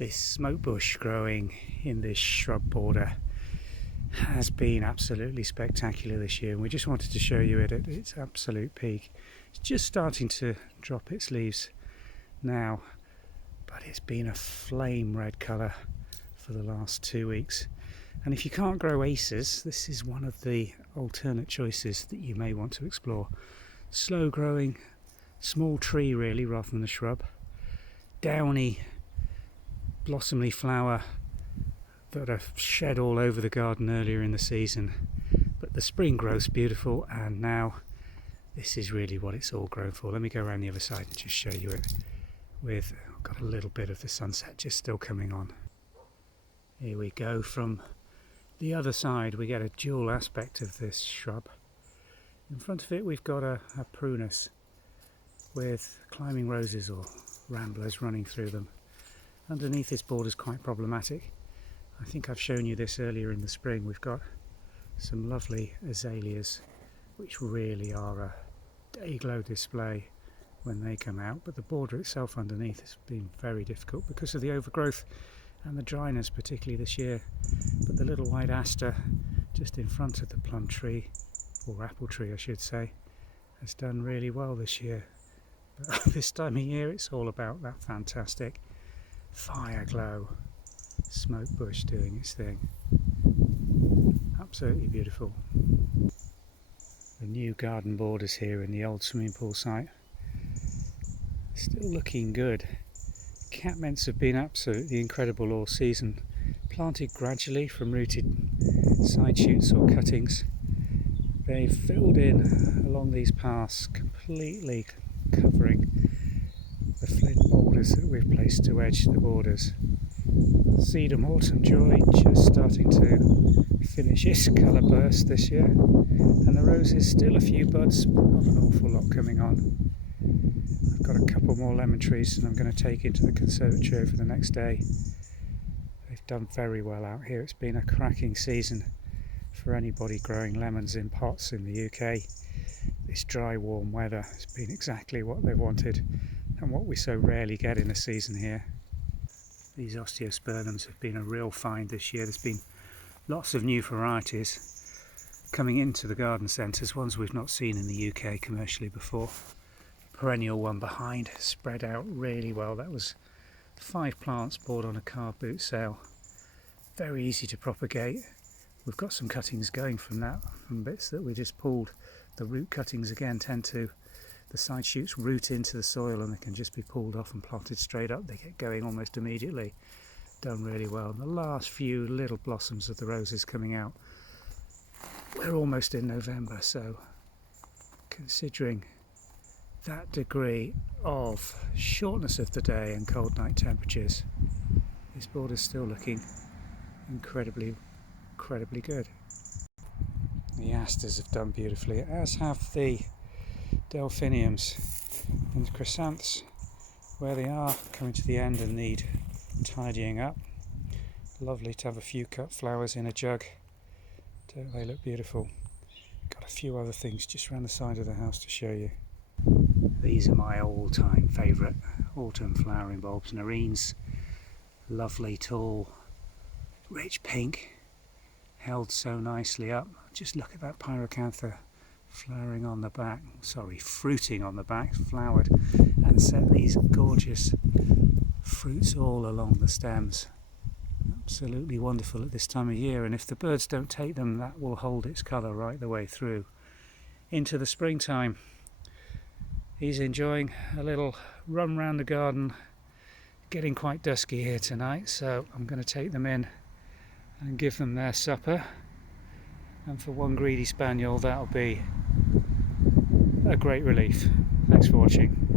This smoke bush growing in this shrub border has been absolutely spectacular this year, and we just wanted to show you it at its absolute peak. It's just starting to drop its leaves now, but it's been a flame red colour for the last 2 weeks. And if you can't grow aces, this is one of the alternate choices that you may want to explore. Slow growing, small tree really rather than a shrub, downy blossomly flower that have shed all over the garden earlier in the season, but the spring growth's beautiful, and now this is really what it's all grown for. Let me go around the other side and just show you it. I've got a little bit of the sunset just still coming on. Here we go from the other side. We get a dual aspect of this shrub. In front of it we've got a prunus with climbing roses or ramblers running through them. Underneath this border is quite problematic. I think I've shown you this earlier in the spring. We've got some lovely azaleas which really are a day-glow display when they come out, but the border itself underneath has been very difficult because of the overgrowth and the dryness, particularly this year. But the little white aster just in front of the plum tree, or apple tree I should say, has done really well this year. But this time of year it's all about that fantastic fire glow smoke bush doing its thing. Absolutely beautiful. The new garden borders here in the old swimming pool site still looking good. Catmints have been absolutely incredible all season, planted gradually from rooted side shoots or cuttings. They've filled in along these paths, completely covering the flint boulders that we've placed to edge the borders. Sedum autumn joy just starting to finish its colour burst this year, and the roses still a few buds, but not an awful lot coming on. I've got a couple more lemon trees and I'm going to take into the conservatory over the next day. They've done very well out here. It's been a cracking season for anybody growing lemons in pots in the UK. This dry, warm weather has been exactly what they've wanted and what we so rarely get in a season here. These osteospermums have been a real find this year. There's been lots of new varieties coming into the garden centres, ones we've not seen in the UK commercially before. Perennial one behind spread out really well. That was 5 plants bought on a car boot sale. Very easy to propagate. We've got some cuttings going from that, from bits that we just pulled. The root cuttings again the side shoots root into the soil and they can just be pulled off and plotted straight up. They get going almost immediately. Done really well. And the last few little blossoms of the roses coming out. We're almost in November, so considering that degree of shortness of the day and cold night temperatures, this border's still looking incredibly good. The asters have done beautifully, as have the delphiniums and chrysanths, where they are coming to the end and need tidying up. Lovely to have a few cut flowers in a jug. Don't they look beautiful? Got a few other things just around the side of the house to show you. These are my all-time favourite autumn flowering bulbs. Nerines, lovely, tall, rich pink, held so nicely up. Just look at that pyracantha fruiting on the back, flowered, and set these gorgeous fruits all along the stems. Absolutely wonderful at this time of year, and if the birds don't take them, that will hold its colour right the way through into the springtime. He's enjoying a little run round the garden. Getting quite dusky here tonight, so I'm going to take them in and give them their supper. And for one greedy spaniel, that'll be a great relief. Thanks for watching.